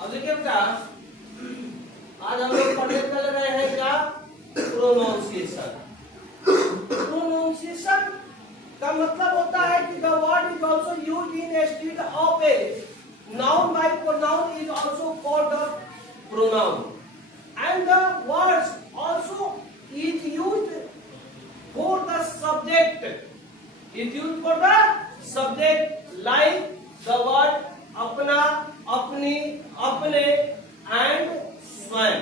अब देखिए बेटा, आज हम लोग पढ़ने चल रहे हैं क्या, प्रोनाउंसिएशन। प्रोनाउंसिएशन का मतलब होता है कि the word is also used in instead of a noun by pronoun is also called the pronoun and the words also is used for the subject, is used for the subject like the word अपना, अपनी, अपने and स्वयं.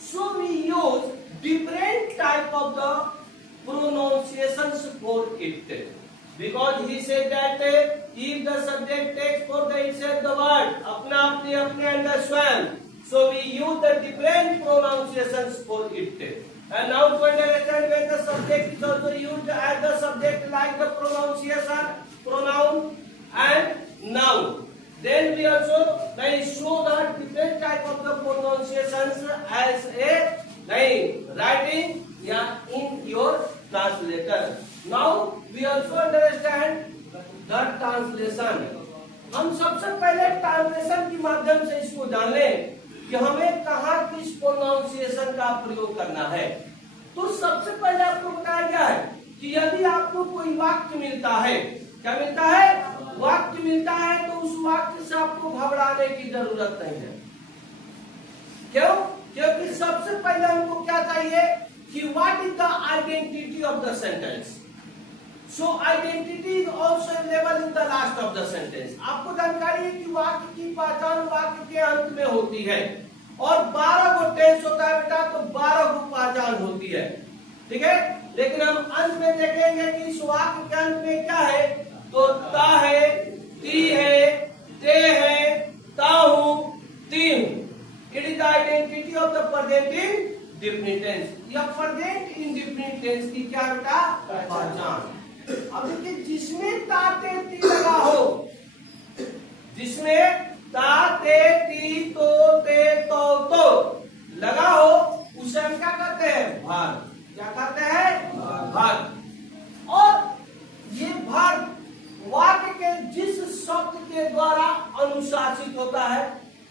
So we use different type of the pronunciations for it, because he said that if the subject takes for the itself the word अपना, अपने, अपने and the स्वयं, so we use the different pronunciations for it. And now to understand when the subject is also used as the subject like the pronunciation, pronoun and noun, then we also show the different type of the pronunciations as a writing या in your translator. Now we also understand the translation. हम सबसे पहले translation के माध्यम से इसको जान लें कि हमें कहाँ किस प्रोनाउंसिएशन का प्रयोग करना है। तो सबसे पहले आपको बताया गया है कि यदि आपको कोई वाक्य मिलता है, क्या मिलता है, वाक्य मिलता है, तो उस वाक्य से आपको घबराने की जरूरत नहीं है। क्यों? क्योंकि सबसे पहले हमको क्या चाहिए कि what is the identity of the sentence. So identity is also available in the last of the sentence. आपको जानकारी है कि वाक्य की पहचान वाक्य के अंत में होती है, और 12 को टेंस होता है बेटा, तो 12 को पहचान होती है, ठीक है। लेकिन हम अंत में देखेंगे कि इस वाक्य के अंत में क्या है, तो ता है, ती है, ते है, ताहू, ती हूं। It is the identity of the present indefinite tense. या प्रेजेंट इंडेफिनिट टेंस की क्या बेटा, पहचान। अब देखिए, जिसमें ता ते ती लगा हो, जिसमें ता ते ती तो ते तो लगा हो, उसे हम क्या कहते हैं, भाग। क्या कहते हैं, भाग। और ये भाग वाक्य के जिस शब्द के द्वारा अनुशासित होता है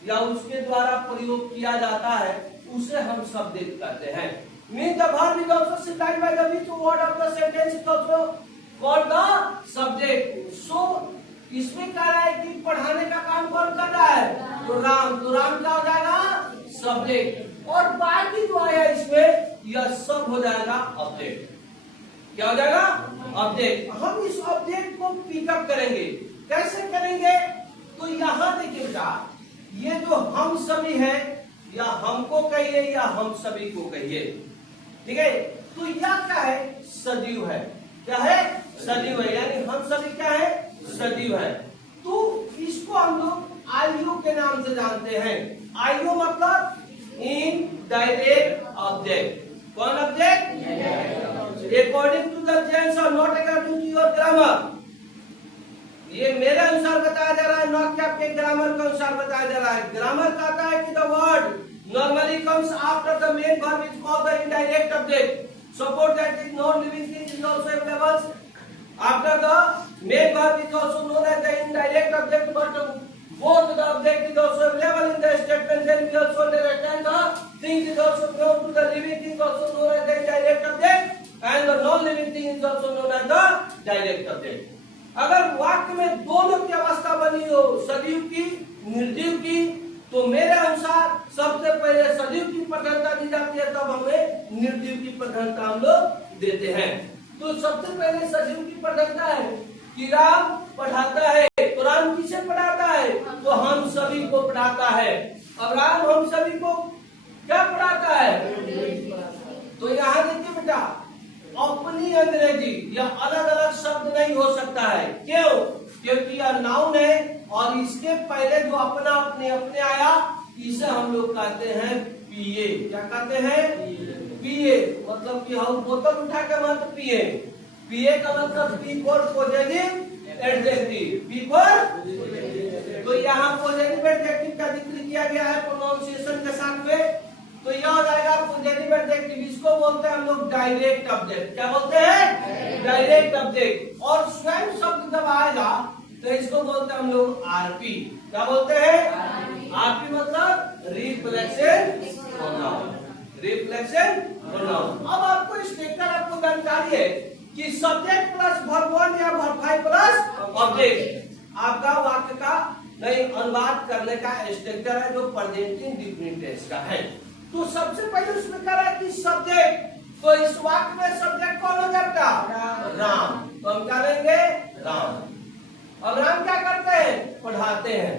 या उसके द्वारा प्रयोग किया जाता है, उसे हम सब्जेक्ट कहते हैं। Mean the verb is also supplied by the which word of the sentence is also called the subject. So इसमें कह रहा है कि पढ़ाने का काम कौन कर रहा है, तो राम। तो राम क्या हो जाएगा, सब्जेक्ट। और बाकी जो आया इसमें, यह सब हो जाएगा ऑब्जेक्ट। क्या हो जाएगा, ऑब्जेक्ट। हम इस ऑब्जेक्ट को पिकअप करेंगे, कैसे करेंगे, तो यहाँ देखिए बेटा, ये जो हम सभी है, या हमको कहिए या हम सभी को कहिए, ठीक है। तो यह क्या है, सजीव है। क्या है, सजीव है, यानी हम सभी क्या है, सजीव है। तो इसको हम लोग आईओ के नाम से जानते हैं। आईओ मतलब इनडायरेक्ट ऑब्जेक्ट। कौन ऑब्जेक्ट, अकॉर्डिंग टू द जेंस और not according to your grammar. ये मेरे अनुसार बताया जा रहा है, नॉट कि आपके ग्रामर के अनुसार बताया जा रहा है। ग्रामर कहता है कि the word normally comes after the main verb is called the indirect object. Suppose that is non living thing is also available after the main verb is also known as the indirect object, but both the object is also available in the statement. Then we also understand the thing is also known to the living thing also known as the indirect object, and the non-living thing is also known as the direct object. अगर वाक्य में दोनों की अवस्था बनी हो, सजीव की, निर्जीव की, तो मेरे अनुसार सबसे पहले सजीव की प्रधानता दी जाती है, तब हमें निर्जीव की प्रधानता हम लोग देते हैं। तो सबसे पहले सजीव की प्रधानता है कि राम पढ़ाता है। तो राम किसे पढ़ाता है, तो हम सभी को पढ़ाता है। अब राम हम सभी को क्या पढ़ाता है, तो यहाँ देखिए बेटा, अपनी अंग्रेजी या अलग अलग शब्द नहीं हो सकता है। क्यों? क्योंकि यह नाउन है, और इसके पहले जो अपना, अपने, अपने आया, इसे हम लोग कहते हैं पिए। क्या कहते हैं, पिए। मतलब कि हम बोतल उठा के मत पिए। पिए का मतलब P for positive adjective, P for. तो यहाँ पॉजिटिव एडजेक्टिव का जिक्र किया गया है प्रोनाउंसिएशन के साथ में, तो यह हो जाएगा पॉजिटिव एडजेक्टिव। इसको बोलते हैं हम लोग डायरेक्ट ऑब्जेक्ट। क्या बोलते हैं, डायरेक्ट ऑब्जेक्ट। और स्वयं शब्द जब आएगा तो इसको बोलते हैं हम लोग आरपी। क्या बोलते हैं, आरपी मतलब कि सब्जेक्ट प्लस वर्ब 1 या वर्ब 5 प्लस ऑब्जेक्ट आपका वाक्य का नहीं अनुवाद करने का स्ट्रक्चर है जो प्रेजेंटिंग डिफिनिट टेंस का है। तो सबसे पहले उसमें कह रहा है कि सब्जेक्ट, तो इस वाक्य में सब्जेक्ट कौन हो जाता? राम। तो हम क्या लेंगे? राम। अब राम क्या करते हैं? पढ़ाते हैं,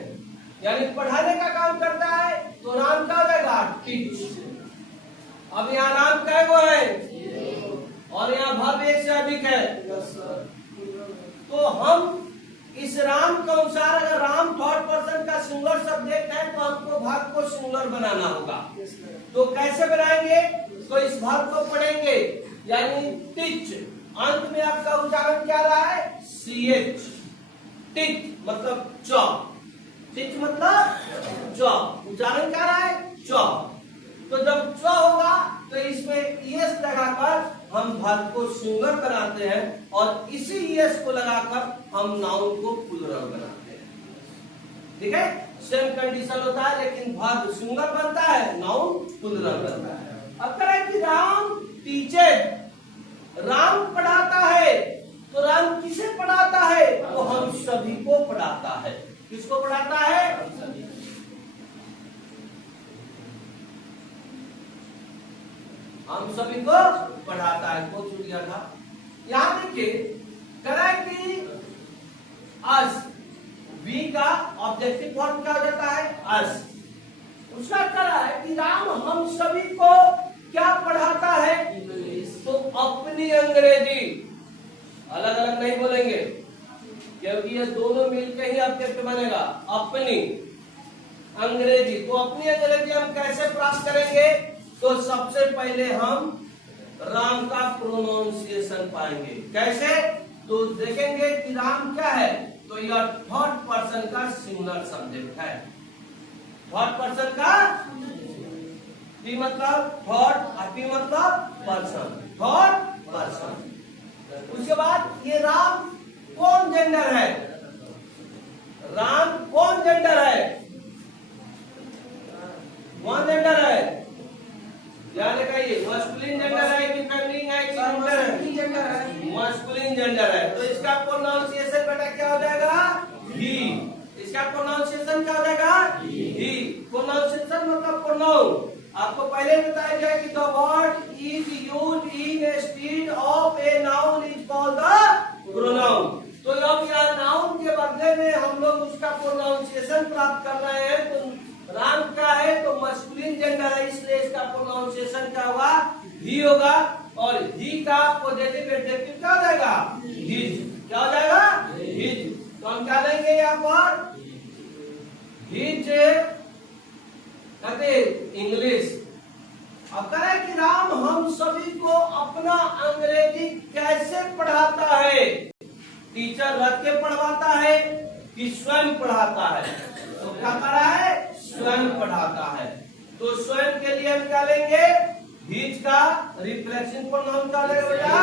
यानी पढ़ाने का काम करता है, तो राम क्या हो जाएगा? टीच। अब यहाँ राम कै गो है और यहाँ वर्ब एक से अधिक है, तो हम इस राम के अनुसार अगर राम थर्ड पर्सन का सिंगुलर सब्जेक्ट है तो हमको भाग को सिंगुलर बनाना होगा। तो कैसे बनाएंगे? तो इस भाग को पढ़ेंगे, यानी टीच। अंत में आपका उच्चारण क्या रहा है? CH। टीच मतलब च, टीच मतलब च, उच्चारण क्या रहा है? च। तो जब च होगा तो इसमें ES लगाकर हम भाग को सिंगुलर बनाते हैं और इसी ES को लगाकर हम नाउन को प्लूरल बनाते हैं। ठीक है, सेम कंडीशन होता है, लेकिन भाग सिंगुलर बनता है, नाउन प्लूरल बनता है। अब कह रहा है कि राम टीचर, राम पढ़ाता है, तो राम किसे पढ़ाता है? तो हम सभी को पढ़ाता है। किसको पढ़ाता है? हम सभी। हम सभी को पढ़ाता है। को छूट गया था। यहाँ देखिए कह रहा है कि अस, वी का ऑब्जेक्टिव फॉर्म क्या हो जाता है? अस। उसका कह रहा है कि राम हम सभी को क्या पढ़ाता है? तो अपनी अंग्रेजी, अलग अलग नहीं बोलेंगे क्योंकि ये दोनों मिलकर ही ऑब्जेक्ट बनेगा। अपनी अंग्रेजी, तो अपनी अंग्रेजी हम कैसे प्राप्त करेंगे? तो सबसे पहले हम राम का प्रोनाउंसिएशन पाएंगे। कैसे? तो देखेंगे कि राम क्या है, तो यह थर्ड पर्सन का सिंगुलर सब्जेक्ट है। थर्ड पर्सन का पी मतलब थर्ड, पी मतलब पर्सन, थर्ड पर्सन। उसके बाद ये राम कौन जेंडर है? राम कौन जेंडर है? कौन जेंडर है? याद रखिए, मस्कुलिन जेंडर है कि फेमिनिन है कि जेंडर है? मस्कुलिन जेंडर है। तो इसका प्रोनाउंसिएशन बेटा क्या हो जाएगा? ही। इसका प्रोनाउंसिएशन क्या हो जाएगा? ही। प्रोनाउंसिएशन मतलब प्रोनाउन। आपको पहले बताया गया कि the word is used instead of a noun is called the pronoun. तो अब यह नाउन के बदले में हम लोग उसका प्रोनाउंसिएशन प्राप्त कर रहे हैं। तो राम क्या है? तो मस्कुलिन जेंडर है, इसलिए इसका प्रोनाउंसिएशन क्या होगा? ही होगा। और ही का पॉजिटिव एडजेक्टिव क्या हो जाएगा? हिज। क्या हो जाएगा? हिज। तो हम क्या लेंगे यहाँ पर? हिज कहते इंग्लिश। अब कह रहे कि राम हम सभी को अपना अंग्रेजी कैसे पढ़ाता है? टीचर रख के पढ़वाता है कि स्वयं पढ़ाता है? तो क्या कर रहा है? स्वयं पढ़ाता है। तो स्वयं के लिए हम क्या लेंगे? हिज का रिफ्लेक्शन प्रोनाउन क्या लेगा?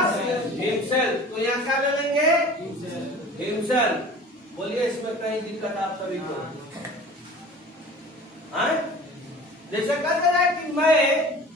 हिमसेल्फ। तो यहाँ क्या ले लेंगे? हिमसेल्फ। बोलिए इसमें कहीं दिक्कत आप सभी को? जैसे कहते हैं कि मैं